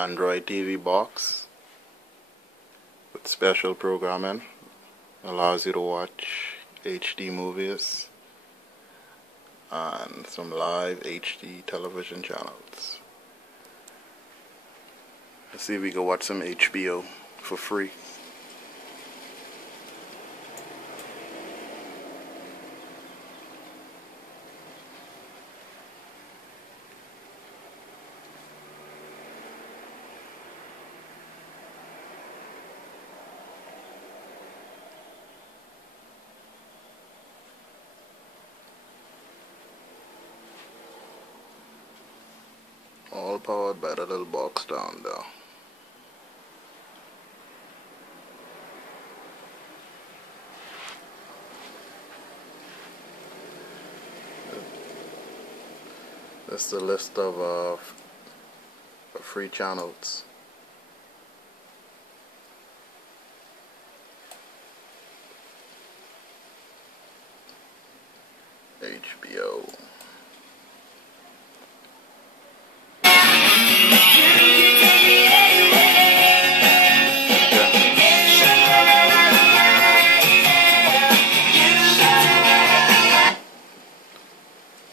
Android TV box with special programming. Allows you to watch HD movies and some live HD television channels. Let's see if we can watch some HBO for free. All powered by the little box down there. That's the list of free channels. HBO.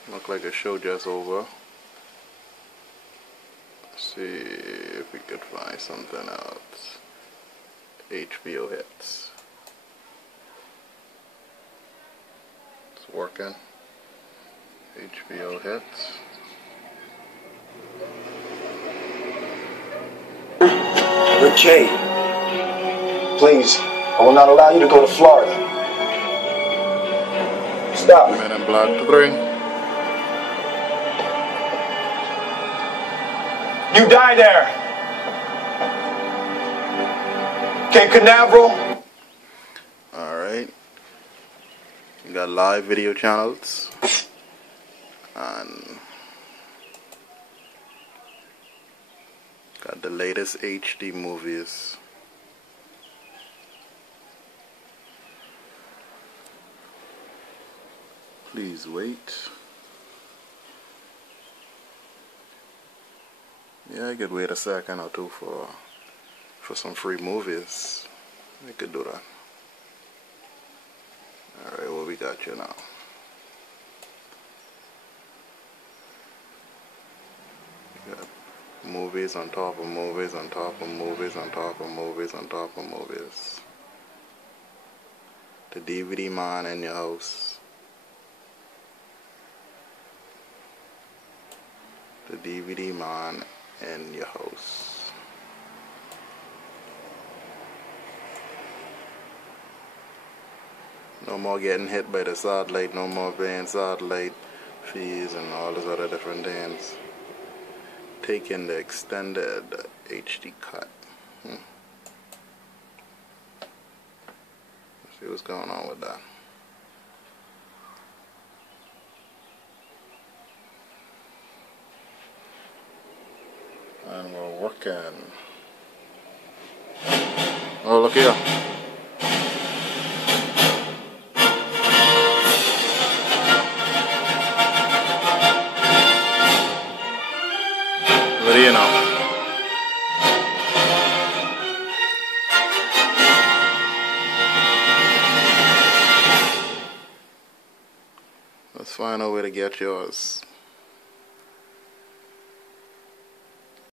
Look like a show just over. Let's see if we could find something else. HBO hits. It's working. HBO hits. Richie, please, I will not allow you to go to Florida. Stop. Men in Black 3. You die there. Cape Canaveral. Alright. You got live video channels. And got the latest HD movies. Please wait. Yeah, I could wait a second or two for some free movies. I could do that. Alright, what we got you now? We got movies on top of movies on top of movies on top of movies on top of movies. The DVD man in your house. The DVD man in your house. No more getting hit by the satellite, no more paying satellite fees and all those other different things. Taking the extended HD cut. Let's see what's going on with that. And we're working. Oh, look here. What do you know? Let's find a way to get yours.